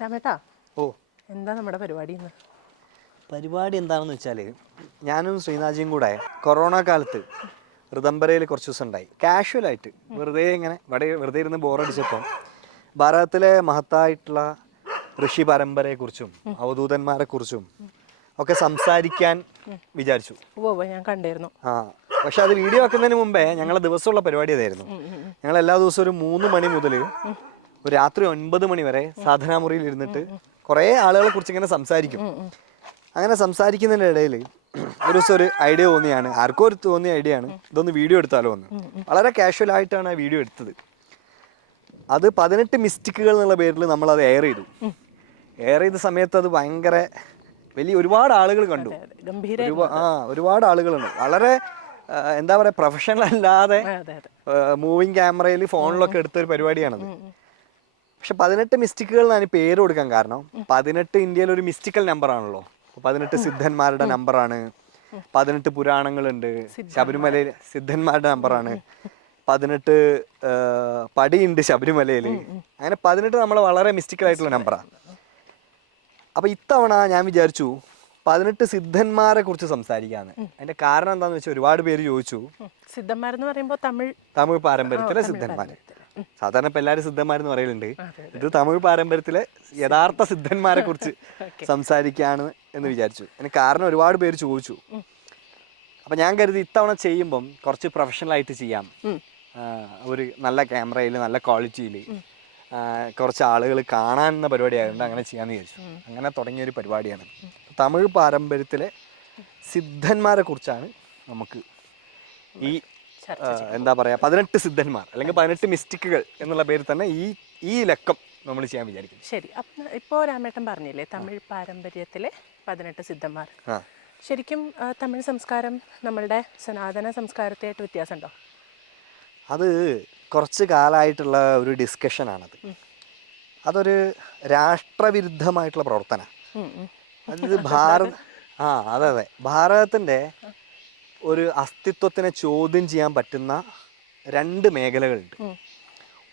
രാമേട്ടാ, ഓ എന്താ നമ്മുടെ പരിപാടി ഇന്ന്? പരിപാടി എന്താണെന്ന് വെച്ചാൽ ഞാനും ശ്രീനാഥിയും കൂടെ കൊറോണ കാലത്ത് ഋതംബരയിൽ കുറച്ച് ദിവസം ഉണ്ടായി. കാഷ്വലായിട്ട് വെറുതെ ഇരുന്ന് ബോറടിച്ചപ്പോൾ ഭാരതത്തിലെ മഹത്തായിട്ടുള്ള ഋഷി പരമ്പരയെക്കുറിച്ചും അവധൂതന്മാരെക്കുറിച്ചും ഒക്കെ സംസാരിക്കാൻ വിചാരിച്ചു. ഞാൻ കണ്ടിരുന്നു. പക്ഷെ അത് വീഡിയോ ആക്കുന്നതിന് മുമ്പേ ഞങ്ങളെ ദിവസമുള്ള പരിപാടി അതായിരുന്നു. ഞങ്ങൾ എല്ലാ ദിവസവും ഒരു 3 മണി മുതൽ ഒരു രാത്രി 9 മണി വരെ സാധനാമുറിയിൽ ഇരുന്നിട്ട് കുറേ ആളുകളെ കുറിച്ച് ഇങ്ങനെ സംസാരിക്കും. അങ്ങനെ സംസാരിക്കുന്നതിൻ്റെ ഇടയിൽ ഒരു ദിവസം ഒരു ഐഡിയ തോന്നിയാണ്, ആർക്കോ ഒരു തോന്നിയ ഐഡിയ ആണ്, ഇതൊന്ന് വീഡിയോ എടുത്താലോ എന്ന്. വളരെ കാഷ്വൽ ആയിട്ടാണ് ആ വീഡിയോ എടുത്തത്. അത് 18 മിസ്റ്റേക്കുകൾ എന്നുള്ള പേരിൽ നമ്മളത് എയർ ചെയ്ത സമയത്ത് അത് ഭയങ്കര ഒരുപാട് ആളുകൾ കണ്ടു. ഒരുപാട് ആളുകളുണ്ട്. വളരെ എന്താ പറയുക, പ്രൊഫഷണൽ അല്ലാതെ മൂവിങ് ക്യാമറയിൽ ഫോണിലൊക്കെ എടുത്തൊരു പരിപാടിയാണത്. പക്ഷെ 18 മിസ്റ്റേക്കുകൾ എന്നാണ് പേര് കൊടുക്കാൻ കാരണം 18 ഇന്ത്യയിൽ ഒരു മിസ്റ്റിക്കൽ നമ്പർ ആണല്ലോ. 18 സിദ്ധന്മാരുടെ നമ്പറാണ്. 18 പുരാണങ്ങളുണ്ട്. ശബരിമലയിൽ സിദ്ധന്മാരുടെ നമ്പറാണ്. 18 പടിയുണ്ട് ശബരിമലയിൽ. അങ്ങനെ 18 നമ്മളെ വളരെ മിസ്റ്റിക്കൽ ആയിട്ടുള്ള നമ്പറാണ്. അപ്പൊ ഇത്തവണ ഞാൻ വിചാരിച്ചു 18 സിദ്ധന്മാരെ കുറിച്ച് സംസാരിക്കാന്ന്. അതിന്റെ കാരണം എന്താന്ന് വെച്ചാൽ ഒരുപാട് പേര് ചോദിച്ചു. സിദ്ധന്മാരെന്ന് പറയുമ്പോൾ തമിഴ് പാരമ്പര്യത്തിലെ സിദ്ധന്മാര്. സാധാരണ ഇപ്പൊ എല്ലാവരും സിദ്ധന്മാരെന്ന് പറയലുണ്ട്. ഇത് തമിഴ് പാരമ്പര്യത്തിലെ യഥാർത്ഥ സിദ്ധന്മാരെ കുറിച്ച് സംസാരിക്കാണ് എന്ന് വിചാരിച്ചു. അതിന് കാരണം ഒരുപാട് പേര് ചോദിച്ചു. അപ്പൊ ഞാൻ കരുതി ഇത്തവണ ചെയ്യുമ്പം കുറച്ച് പ്രൊഫഷണൽ ആയിട്ട് ചെയ്യാം. ഒരു നല്ല ക്യാമറയിൽ നല്ല ക്വാളിറ്റിയിൽ കുറച്ച് ആളുകൾ കാണാനുള്ള പരിപാടിയായതുകൊണ്ട് അങ്ങനെ ചെയ്യാമെന്ന് വിചാരിച്ചു. അങ്ങനെ തുടങ്ങിയൊരു പരിപാടിയാണ്. തമിഴ് പാരമ്പര്യത്തിലെ സിദ്ധന്മാരെ കുറിച്ചാണ് നമുക്ക് ഈ എന്താ പറയുക 18 സിദ്ധന്മാർ അല്ലെങ്കിൽ 18 മിസ്റ്റേക്കുകൾ എന്നുള്ള പേരിൽ തന്നെ ഈ ലക്കം നമ്മൾ ചെയ്യാൻ വിചാരിക്കും. ശരി. അപ്പം ഇപ്പോൾ രാമേട്ടൻ പറഞ്ഞില്ലേ തമിഴ് പാരമ്പര്യത്തിലെ 18 സിദ്ധന്മാർ. ശരിക്കും തമിഴ് സംസ്കാരം നമ്മളുടെ സനാതന സംസ്കാരത്തെയായിട്ട് വ്യത്യാസമുണ്ടോ? അത് കുറച്ച് കാലമായിട്ടുള്ള ഒരു ഡിസ്കഷനാണത്. അതൊരു രാഷ്ട്രവിരുദ്ധമായിട്ടുള്ള പ്രവർത്തന. അതായത് അതെ ഭാരതത്തിൻ്റെ ഒരു അസ്തിത്വത്തിനെ ചോദ്യം ചെയ്യാൻ പറ്റുന്ന 2 മേഖലകളുണ്ട്.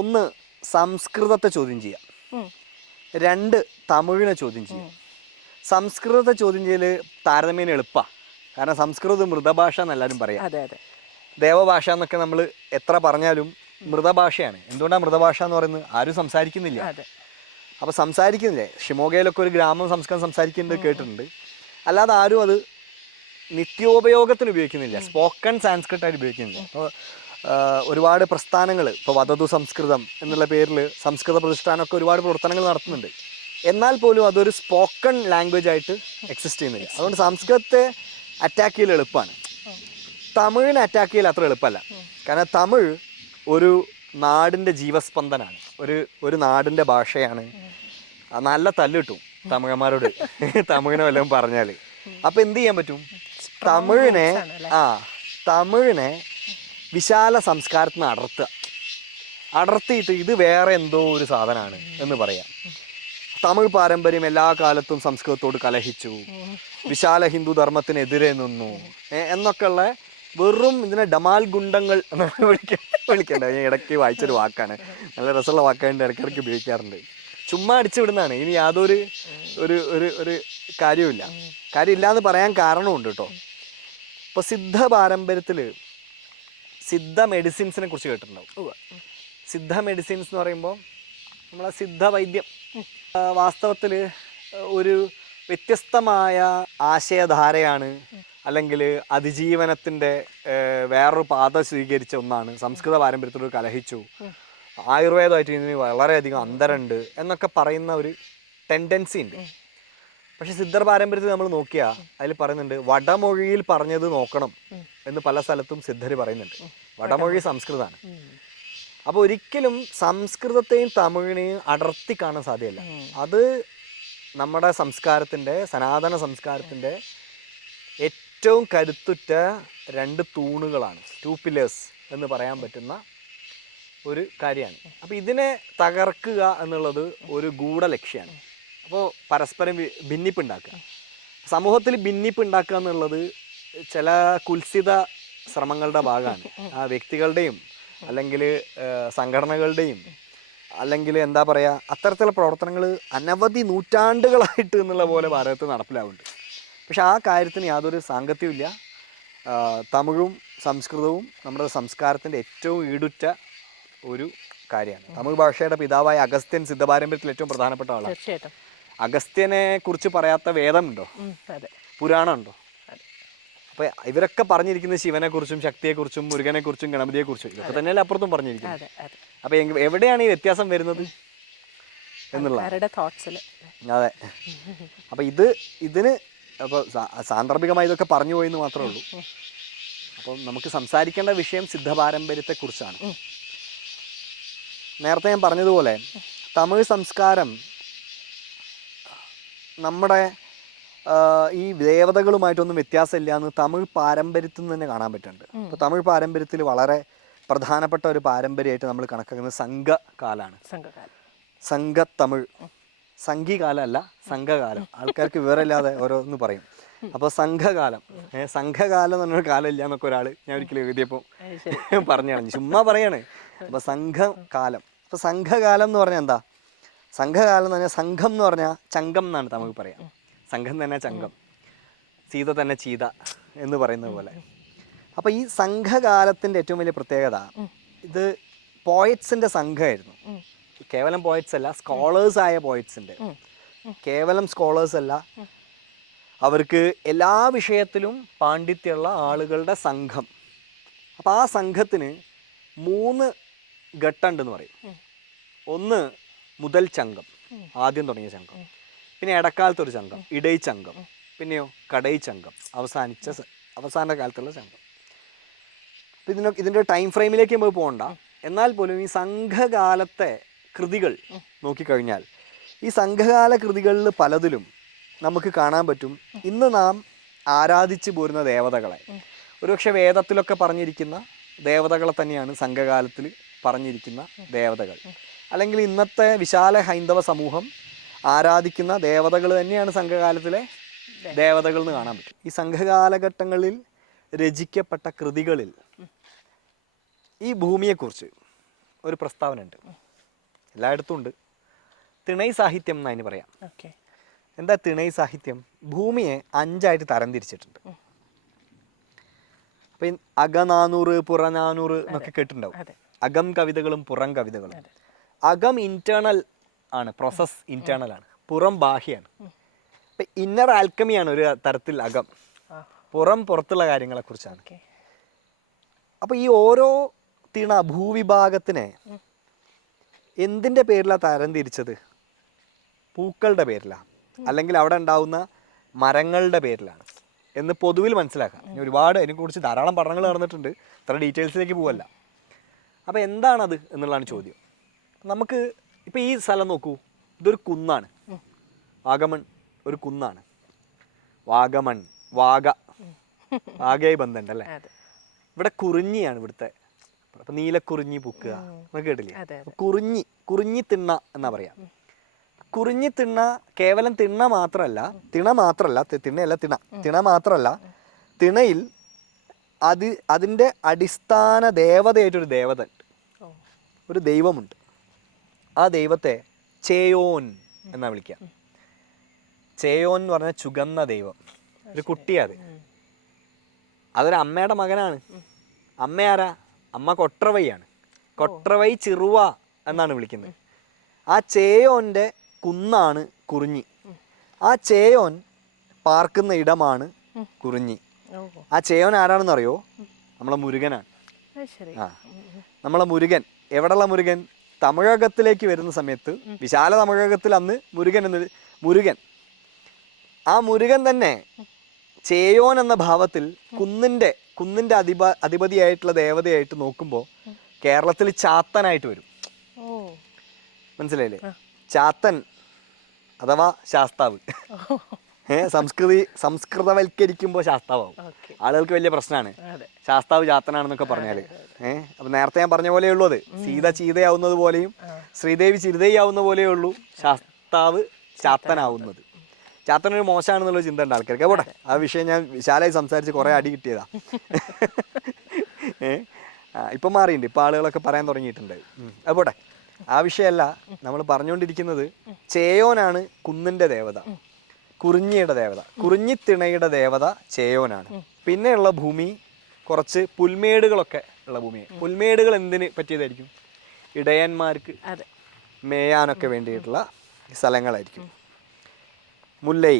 ഒന്ന് സംസ്കൃതത്തെ ചോദ്യം ചെയ്യാം, 2 തമിഴിനെ ചോദ്യം ചെയ്യാം. സംസ്കൃതത്തെ ചോദ്യം ചെയ്യൽ താരതമ്യേന എളുപ്പമാണ്. കാരണം സംസ്കൃതം മൃതഭാഷ എന്നെല്ലാവരും പറയാം. ദേവഭാഷ എന്നൊക്കെ നമ്മൾ എത്ര പറഞ്ഞാലും മൃതഭാഷയാണ്. എന്തുകൊണ്ടാണ് മൃതഭാഷ എന്ന് പറയുന്നത്? ആരും സംസാരിക്കുന്നില്ല. അപ്പോൾ സംസാരിക്കുന്നില്ലേ, ഷിമോഗയിലൊക്കെ ഒരു ഗ്രാമം സംസ്കൃതം സംസാരിക്കുന്നത് കേട്ടിട്ടുണ്ട്. അല്ലാതെ ആരും അത് നിത്യോപയോഗത്തിന് ഉപയോഗിക്കുന്നില്ല. സ്പോക്കൺ സാൻസ്ക്രിറ്റ് ആയിട്ട് ഉപയോഗിക്കുന്നില്ല. അപ്പോൾ ഒരുപാട് പ്രസ്ഥാനങ്ങൾ, ഇപ്പോൾ വദതു സംസ്കൃതം എന്നുള്ള പേരിൽ സംസ്കൃത പ്രതിഷ്ഠാനമൊക്കെ ഒരുപാട് പ്രവർത്തനങ്ങൾ നടത്തുന്നുണ്ട്. എന്നാൽ പോലും അതൊരു സ്പോക്കൺ ലാംഗ്വേജ് ആയിട്ട് എക്സിസ്റ്റ് ചെയ്യുന്നില്ല. അതുകൊണ്ട് സംസ്കൃതത്തെ അറ്റാക്ക് ചെയ്യൽ എളുപ്പമാണ്. തമിഴിനെ അറ്റാക്ക് ചെയ്യൽ അത്ര എളുപ്പമല്ല. കാരണം തമിഴ് ഒരു നാടിൻ്റെ ജീവസ്പന്ദനാണ്, ഒരു നാടിൻ്റെ ഭാഷയാണ്. നല്ല തല്ല് കിട്ടും തമിഴന്മാരോട് തമിഴിനെ വല്ലതും പറഞ്ഞാൽ. അപ്പം എന്ത് ചെയ്യാൻ പറ്റും? തമിഴിനെ വിശാല സംസ്കാരത്തിൽ നിന്ന് അടർത്തിയിട്ട് ഇത് വേറെ എന്തോ ഒരു സാധനമാണ് എന്ന് പറയാം. തമിഴ് പാരമ്പര്യം എല്ലാ കാലത്തും സംസ്കൃതത്തോട് കലഹിച്ചു, വിശാല ഹിന്ദു ധർമ്മത്തിനെതിരെ നിന്നു എന്നൊക്കെയുള്ള വെറും ഇതിനെ ഡമാൽ ഗുണ്ടങ്ങൾ വിളിക്കേണ്ട. ഞാൻ ഇടയ്ക്ക് വായിച്ചൊരു വാക്കാണ്, നല്ല രസമുള്ള വാക്കായിട്ട് ഇടയ്ക്കിടയ്ക്ക് ഉപയോഗിക്കാറുണ്ട്. ചുമ്മാ അടിച്ചു വിടുന്നതാണ്. ഇനി യാതൊരു ഒരു കാര്യമില്ല എന്ന് പറയാൻ കാരണമുണ്ട് കേട്ടോ. ഇപ്പോൾ സിദ്ധ പാരമ്പര്യത്തിൽ സിദ്ധ മെഡിസിൻസിനെ കുറിച്ച് കേട്ടിട്ടുണ്ടാവും. സിദ്ധ മെഡിസിൻസ് എന്ന് പറയുമ്പോൾ നമ്മളെ സിദ്ധ വൈദ്യം വാസ്തവത്തിൽ ഒരു വ്യത്യസ്തമായ ആശയധാരയാണ്, അല്ലെങ്കിൽ അതിജീവനത്തിൻ്റെ വേറൊരു പാത സ്വീകരിച്ച ഒന്നാണ്. സംസ്കൃത പാരമ്പര്യത്തിലൂടെ കലഹിച്ചു, ആയുർവേദമായിട്ട് ഇതിന് വളരെയധികം അന്തരമുണ്ട് എന്നൊക്കെ പറയുന്ന ഒരു ടെൻഡൻസി ഉണ്ട്. പക്ഷെ സിദ്ധർ പാരമ്പര്യത്തിൽ നമ്മൾ നോക്കിയാൽ അതിൽ പറയുന്നുണ്ട് വടമൊഴിയിൽ പറഞ്ഞത് നോക്കണം എന്ന് പല സ്ഥലത്തും സിദ്ധർ പറയുന്നുണ്ട്. വടമൊഴി സംസ്കൃതമാണ്. അപ്പോൾ ഒരിക്കലും സംസ്കൃതത്തെയും തമിഴിനെയും അടർത്തി കാണാൻ സാധ്യമല്ല. അത് നമ്മുടെ സംസ്കാരത്തിൻ്റെ, സനാതന സംസ്കാരത്തിൻ്റെ ഏറ്റവും കരുത്തുറ്റ 2 തൂണുകളാണ്, 2 പില്ലേഴ്സ് എന്ന് പറയാൻ പറ്റുന്ന ഒരു കാര്യമാണ്. അപ്പോൾ ഇതിനെ തകർക്കുക എന്നുള്ളത് ഒരു ഗൂഢലക്ഷ്യമാണ്. അപ്പോൾ പരസ്പരം ഭിന്നിപ്പുണ്ടാക്കുക, സമൂഹത്തിൽ ഭിന്നിപ്പുണ്ടാക്കുക എന്നുള്ളത് ചില കുൽസിത ശ്രമങ്ങളുടെ ഭാഗമാണ്. ആ വ്യക്തികളുടെയും അല്ലെങ്കിൽ സംഘടനകളുടെയും അല്ലെങ്കിൽ എന്താ പറയുക, അത്തരത്തിലുള്ള പ്രവർത്തനങ്ങൾ അനവധി നൂറ്റാണ്ടുകളായിട്ട് എന്നുള്ള പോലെ ഭാരതത്തിൽ നടപ്പിലാവുന്നുണ്ട്. പക്ഷെ ആ കാര്യത്തിന് യാതൊരു സാങ്കത്യമില്ല. തമിഴും സംസ്കൃതവും നമ്മുടെ സംസ്കാരത്തിൻ്റെ ഏറ്റവും ഈടുറ്റ ഒരു കാര്യമാണ്. തമിഴ് ഭാഷയുടെ പിതാവായ അഗസ്ത്യൻ സിദ്ധപാരമ്പര്യത്തിൽ ഏറ്റവും പ്രധാനപ്പെട്ട ആളാണ്. തീർച്ചയായിട്ടും. അഗസ്ത്യനെ കുറിച്ച് പറയാത്ത വേദമുണ്ടോ, അതെ, പുരാണം ഉണ്ടോ? അപ്പോൾ ഇവരൊക്കെ പറഞ്ഞിരിക്കുന്നത് ശിവനെക്കുറിച്ചും ശക്തിയെക്കുറിച്ചും മുരുകനെക്കുറിച്ചും ഗണപതിയെക്കുറിച്ചും ഇതൊക്കെ തന്നെയല്ലേ അപ്പുറത്തും പറഞ്ഞിരിക്കുന്നത്. അപ്പോൾ എവിടെയാണ് ഈ വ്യത്യാസം വരുന്നത് എന്നുള്ള അതെ. അപ്പോൾ ഇതിന് അപ്പോൾ സാന്ദർഭികമായി ഇതൊക്കെ പറഞ്ഞു പോയെന്ന് മാത്രമേ ഉള്ളൂ. അപ്പം നമുക്ക് സംസാരിക്കേണ്ട വിഷയം സിദ്ധപാരമ്പര്യത്തെക്കുറിച്ചാണ്. നേരത്തെ ഞാൻ പറഞ്ഞതുപോലെ തമിഴ് സംസ്കാരം നമ്മുടെ ഈ ദേവതകളുമായിട്ടൊന്നും വ്യത്യാസമില്ല എന്ന് തമിഴ് പാരമ്പര്യത്തിൽ നിന്ന് തന്നെ കാണാൻ പറ്റുന്നുണ്ട്. അപ്പോൾ തമിഴ് പാരമ്പര്യത്തിൽ വളരെ പ്രധാനപ്പെട്ട ഒരു പാരമ്പര്യമായിട്ട് നമ്മൾ കണക്കാക്കുന്നത് സംഘകാലമാണ്. സംഘത്തമിഴ്, സംഘികാലം അല്ല, സംഘകാലം. ആൾക്കാർക്ക് വിവരമില്ലാതെ ഓരോന്ന് പറയും. അപ്പോൾ സംഘകാലം, സംഘകാലം എന്ന് പറഞ്ഞൊരു കാലമില്ല എന്നൊക്കെ ഒരാൾ ഞാൻ ഒരിക്കലും എഴുതിയപ്പോൾ പറഞ്ഞു കളഞ്ഞു, ചുമ്മാ പറയാണ്. അപ്പോൾ സംഘകാലം. അപ്പോൾ സംഘകാലം എന്ന് പറഞ്ഞാൽ എന്താ? സംഘകാലം എന്ന് പറഞ്ഞാൽ സംഘം എന്ന് പറഞ്ഞാൽ ചങ്കം എന്നാണ് തമിഴ് പറയാം. സംഘം തന്നെ ചങ്കം, സീത തന്നെ ചീത എന്ന് പറയുന്നത് പോലെ. അപ്പോൾ ഈ സംഘകാലത്തിൻ്റെ ഏറ്റവും വലിയ പ്രത്യേകത ഇത് പോയറ്റ്സിൻ്റെ സംഘമായിരുന്നു. കേവലം പോയറ്റ്സ് അല്ല, സ്കോളേഴ്സായ പോയറ്റ്സിൻ്റെ, കേവലം സ്കോളേഴ്സ് അല്ല, അവർക്ക് എല്ലാ വിഷയത്തിലും പാണ്ഡിത്യമുള്ള ആളുകളുടെ സംഘം. അപ്പോൾ ആ സംഘത്തിന് 3 ഘട്ടമുണ്ടെന്ന് പറയും. ഒന്ന് മുതൽ ചങ്കം, ആദ്യം തുടങ്ങിയ ചങ്കം. പിന്നെ ഇടക്കാലത്തൊരു ചങ്കം, ഇടൈ ചങ്കം. പിന്നെയോ കടൈ ചങ്കം, അവസാന കാലത്തുള്ള ചങ്കം. അപ്പോൾ ഇതിൻ്റെ ടൈം ഫ്രെയിമിലേക്ക് നമുക്ക് പോകണ്ട. എന്നാൽ പോലും ഈ സംഘകാലത്തെ കൃതികൾ നോക്കിക്കഴിഞ്ഞാൽ ഈ സംഘകാല കൃതികളിൽ പലതിലും നമുക്ക് കാണാൻ പറ്റും ഇന്ന് നാം ആരാധിച്ചു പോരുന്ന ദേവതകളെ. ഒരുപക്ഷെ വേദത്തിലൊക്കെ പറഞ്ഞിരിക്കുന്ന ദേവതകളെ തന്നെയാണ് സംഘകാലത്തിൽ പറഞ്ഞിരിക്കുന്ന ദേവതകൾ. അല്ലെങ്കിൽ ഇന്നത്തെ വിശാല ഹൈന്ദവ സമൂഹം ആരാധിക്കുന്ന ദേവതകൾ തന്നെയാണ് സംഘകാലത്തിലെ ദേവതകൾ എന്ന് കാണാൻ പറ്റും. ഈ സംഘകാലഘട്ടങ്ങളിൽ രചിക്കപ്പെട്ട കൃതികളിൽ ഈ ഭൂമിയെക്കുറിച്ച് ഒരു പ്രസ്താവന ഉണ്ട്, എല്ലായിടത്തും ഉണ്ട്. തിണൈ സാഹിത്യം എന്ന് അതിന് പറയാം. എന്താ തിണൈ സാഹിത്യം? ഭൂമിയെ 5ആയിട്ട് തരംതിരിച്ചിട്ടുണ്ട്. അപ്പം അകനാനൂറ് പുറനാനൂറ് എന്നൊക്കെ കേട്ടിട്ടുണ്ടാവും. അകം കവിതകളും പുറം കവിതകളും. അകം ഇന്റേണൽ ആണ്, പ്രോസസ് ഇന്റേണൽ ആണ്, പുറം ബാഹ്യമാണ്. അപ്പം ഇന്നർ ആൽക്കമിയാണ് ഒരു തരത്തിൽ അകം, പുറത്തുള്ള കാര്യങ്ങളെക്കുറിച്ചാണ്. അപ്പോൾ ഈ ഓരോ തിണ ഭൂവിഭാഗത്തിനെ എന്തിൻ്റെ പേരിലാണ് തരംതിരിച്ചത്? പൂക്കളുടെ പേരിലാണ്, അല്ലെങ്കിൽ അവിടെ ഉണ്ടാവുന്ന മരങ്ങളുടെ പേരിലാണ് എന്ന് പൊതുവിൽ മനസ്സിലാക്കാം. ഒരുപാട് അതിനെക്കുറിച്ച് ധാരാളം പഠനങ്ങൾ നടന്നിട്ടുണ്ട്, ഇത്ര ഡീറ്റെയിൽസിലേക്ക് പോവല്ല. അപ്പോൾ എന്താണത് എന്നുള്ളതാണ് ചോദ്യം. നമുക്ക് ഇപ്പോൾ ഈ സ്ഥലം നോക്കൂ, ഇതൊരു കുന്നാണ്. വാഗമൺ ഒരു കുന്നാണ്. വാഗമൺ, വാഗയായി ബന്ധമുണ്ട് അല്ലേ? ഇവിടെ കുറിഞ്ഞിയാണ് ഇവിടുത്തെ. അപ്പം നീലക്കുറിഞ്ഞി പൂക്കുക എന്നൊക്കെ കേട്ടില്ലേ? കുറിഞ്ഞി തിണ്ണ എന്നാ പറയാ. കുറിഞ്ഞി തിണ്ണ കേവലം തിണ്ണ മാത്രമല്ല, തിണ മാത്രമല്ല, തിണയിൽ അതിൻ്റെ അടിസ്ഥാന ദേവതയായിട്ടൊരു ദേവത ഉണ്ട്, ഒരു ദൈവമുണ്ട്. ആ ദൈവത്തെ ചേയോൻ എന്നാ വിളിക്കുക. ചേയോൻ എന്ന് പറഞ്ഞാൽ ചുകന്ന ദൈവം, ഒരു കുട്ടിയത്. അതൊരു അമ്മയുടെ മകനാണ്. അമ്മ ആരാ? അമ്മ കൊട്രവൈയാണ്. കൊട്രവൈ ചിറുവ എന്നാണ് വിളിക്കുന്നത്. ആ ചേയോൻ്റെ കുന്നാണ് കുറിഞ്ഞി. ആ ചേയോൻ പാർക്കുന്ന ഇടമാണ് കുറിഞ്ഞി. ആ ചേയോൻ ആരാണെന്ന് അറിയോ? നമ്മളെ മുരുകനാണ്. നമ്മളെ മുരുകൻ. എവിടെയുള്ള മുരുകൻ? തമിഴകത്തിലേക്ക് വരുന്ന സമയത്ത്, വിശാല തമിഴകത്തിൽ അന്ന് മുരുകൻ ആ മുരുകൻ തന്നെ ചേയോൻ എന്ന ഭാവത്തിൽ കുന്നിൻ്റെ അധിപതിയായിട്ടുള്ള ദേവതയായിട്ട് നോക്കുമ്പോൾ കേരളത്തിൽ ചാത്തനായിട്ട് വരും. മനസ്സിലായില്ലേ? ചാത്തൻ അഥവാ ശാസ്താവ്. സംസ്കൃതവൽക്കരിക്കുമ്പോൾ ശാസ്താവും. ആളുകൾക്ക് വലിയ പ്രശ്നമാണ് ശാസ്താവ് ചാത്തനാണെന്നൊക്കെ പറഞ്ഞാൽ. അപ്പം നേരത്തെ ഞാൻ പറഞ്ഞ പോലെയുള്ളൂ, അത് സീത ചീതയാവുന്നത് പോലെയും ശ്രീദേവി ചിരുതയാവുന്ന പോലെയേ ഉള്ളൂ ശാസ്താവ് ചാത്തനാവുന്നത്. ചാത്തനൊരു മോശമാണെന്നുള്ള ചിന്ത ഉണ്ട് ആൾക്കാർക്ക്. പോട്ടെ, ആ വിഷയം ഞാൻ വിശാലമായി സംസാരിച്ച് കുറേ അടി കിട്ടിയതാ. ഇപ്പം മാറിയിട്ടുണ്ട്, ഇപ്പം ആളുകളൊക്കെ പറയാൻ തുടങ്ങിയിട്ടുണ്ട്. അത് പോട്ടെ. ആ വിഷയമല്ല നമ്മൾ പറഞ്ഞുകൊണ്ടിരിക്കുന്നത്. ചേയോനാണ് കുന്നിന്റെ ദേവത, കുറിഞ്ഞിയുടെ ദേവത, കുറിഞ്ഞിത്തിണയുടെ ദേവത ചേയോനാണ്. പിന്നെയുള്ള ഭൂമി കുറച്ച് പുൽമേടുകളൊക്കെ ഉള്ള ഭൂമിയാണ്. പുൽമേടുകൾ എന്തിന് പറ്റിയതായിരിക്കും? ഇടയന്മാർക്ക് മേയാനൊക്കെ വേണ്ടിയിട്ടുള്ള സ്ഥലങ്ങളായിരിക്കും. മുല്ലൈ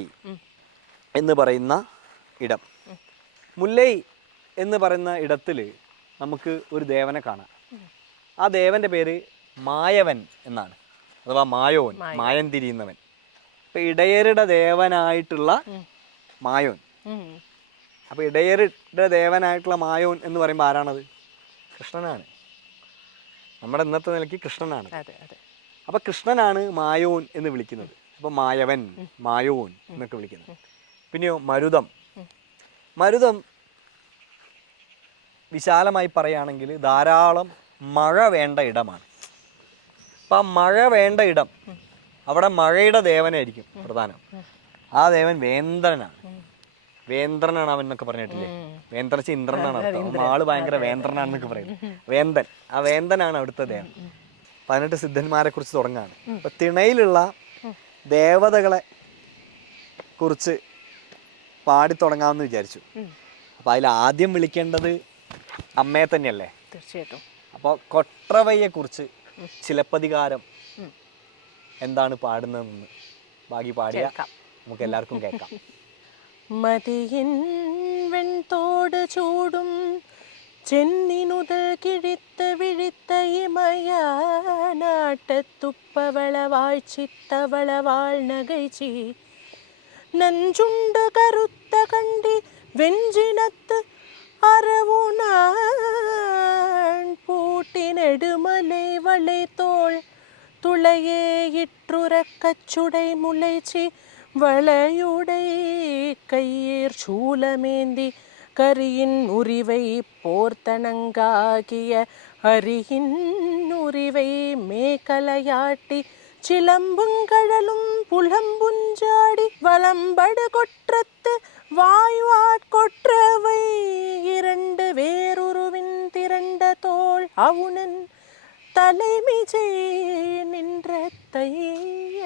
എന്ന് പറയുന്ന ഇടം, മുല്ലൈ എന്ന് പറയുന്ന ഇടത്തിൽ നമുക്ക് ഒരു ദേവനെ കാണാം. ആ ദേവന്റെ പേര് മായവൻ എന്നാണ്, അഥവാ മായോൻ, മായൻ തിരിയുന്നവൻ. ഇപ്പൊ ഇടയരുടെ ദേവനായിട്ടുള്ള മായോൻ. അപ്പൊ ഇടയരുടെ ദേവനായിട്ടുള്ള മായോൻ എന്ന് പറയുമ്പോൾ ആരാണത്? കൃഷ്ണനാണ്. നമ്മുടെ ഇന്നത്തെ നിലയ്ക്ക് കൃഷ്ണനാണ്. അപ്പൊ കൃഷ്ണനാണ് മായോൻ എന്ന് വിളിക്കുന്നത്. അപ്പൊ മായവൻ, മായോൻ എന്നൊക്കെ വിളിക്കുന്നത്. പിന്നെയോ മരുതം. മരുതം വിശാലമായി പറയുകയാണെങ്കിൽ ധാരാളം മഴ വേണ്ട ഇടമാണ്. അപ്പം ആ മഴ വേണ്ട ഇടം, അവിടെ മഴയുടെ ദേവനായിരിക്കും പ്രധാനം. ആ ദേവൻ വേന്ദ്രനാണ്. വേന്ദ്രനാണ് അവൻ എന്നൊക്കെ പറഞ്ഞിട്ടില്ലേ? വേന്ദ്രച്ച ഇന്ദ്രനാണ് അർത്ഥം. ആള് ഭയങ്കര വേന്ദ്രനാണെന്നൊക്കെ പറയുന്നത്. വേന്തൻ, ആ വേന്തനാണ് അവിടുത്തെ ദേവൻ. 18 സിദ്ധന്മാരെ കുറിച്ച് തുടങ്ങാണ്. അപ്പൊ തിണയിലുള്ള ദേവതകളെ കുറിച്ച് പാടി തുടങ്ങാമെന്ന് വിചാരിച്ചു. അപ്പൊ അതിൽ ആദ്യം വിളിക്കേണ്ടത് അമ്മയെ തന്നെയല്ലേ? തീർച്ചയായിട്ടും. അപ്പോൾ കൊട്രവയെ കുറിച്ച് ചിലപ്പതികാരം എന്താണ് പാടുന്നതെന്ന് ബാക്കി പാടിയ നമുക്ക് എല്ലാവർക്കും കേൾക്കാം. മതിയിൻ വെൺതോട് ചൂടും ചെന്നിനുതൽ കിഴിത്ത വിഴിത്ത ഇമയാനാട്ടത്തുപ്പവള വാഴ്ചിത്തവള വാൾനകൈച്ചി നഞ്ചുണ്ട് കറുത്ത കണ്ടി വെഞ്ചിനത്ത് അറവുനാൻ പൂട്ടിനെടുമலை வளை தோள் துளையே இற்றுறக்கச்சுடை முளைச்சி வளையுடை கையேர் சூலமேந்தி கரியின் உரிவை போர்த்தனங்காகிய அரியின் உரிவை மேகலையாட்டி ചിലമ്പുങ്കഴലും പുലമ്പുഞ്ചാടി വലമ്പട് കൊത്രത്ത് വായുവാട്കൊത്രവൈ ഇരണ്ട് വേറുരുവിൻ തിരണ്ട തോൾ അവുണൻ തലമിജை நின்ற தைய